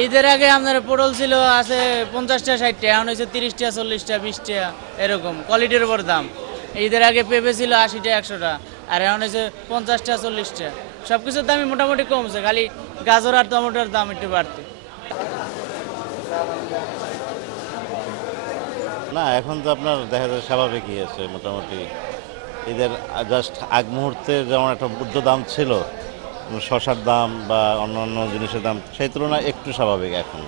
ঈদের আগে আপনার পটল ছিল আছে 50টা 60টা, এখন হয়েছে 30টা 40টা 20টা এরকম কোয়ালিটির উপর দাম। ঈদের আগে পেঁপে ছিল 80টা 100টা, আর এখন হয়েছে 50টা 40টা। সব কিছুর দামই মোটামুটি কমছে, খালি গাজর আর টমেটোর দাম একটু বাড়তে। না, এখন তো আপনার দেখা যায় স্বাভাবিকই আছে মোটামুটি। ঈদের জাস্ট আগ মুহূর্তে যেমন একটা ঊর্ধ্ব দাম ছিল শসার দাম বা অন্যান্য জিনিসের দাম, সেই তুলনায় একটু স্বাভাবিক এখন।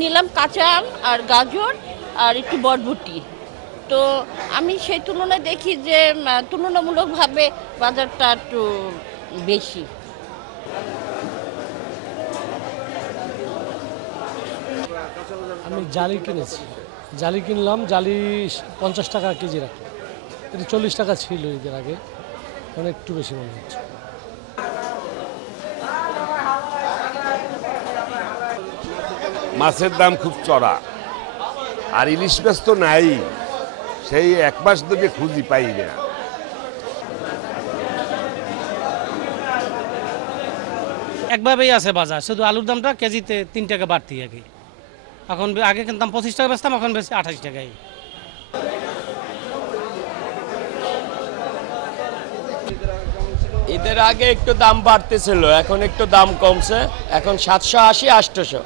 নিলাম কাঁচা আম আর গাজর আর একটু বরবটি। তো আমি সেই তুলনায় দেখি যে তুলনামূলকভাবে বাজারটা একটু বেশি। আমি জালি কিনেছি, জালি কিনলাম, জালি 50 টাকা কেজি রাখলো, এটা 40 টাকা ছিল ঈদের আগে, মানে একটু বেশি মনে হচ্ছে। মাছের দাম খুব চড়া, আর ইলিশ মাছ তো নাই, সেই 1 মাস ধরে খুঁজি পাই না। একভাবেই আছে বাজার, শুধু আলুর দামটা কেজিতে 3 টাকা বাড়তি আগে। এখন আগে কিনতাম 25 টাকা, বেচতাম, এখন বেশি 28 টাকায়। ঈদের আগে একটু দাম বাড়তেছিল, এখন একটু দাম কমছে, এখন 780 800।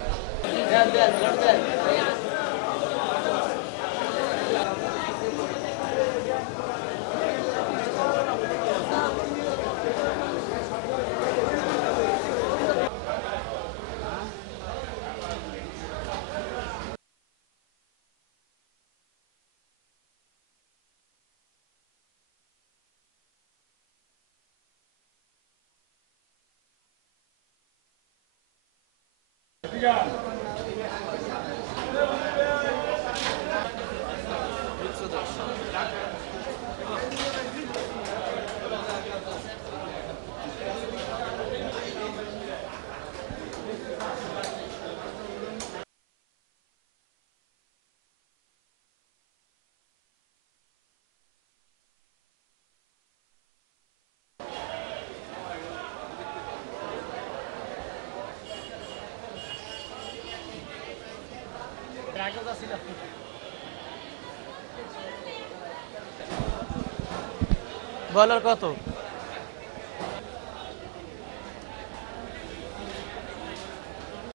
ব্রয়লার কত?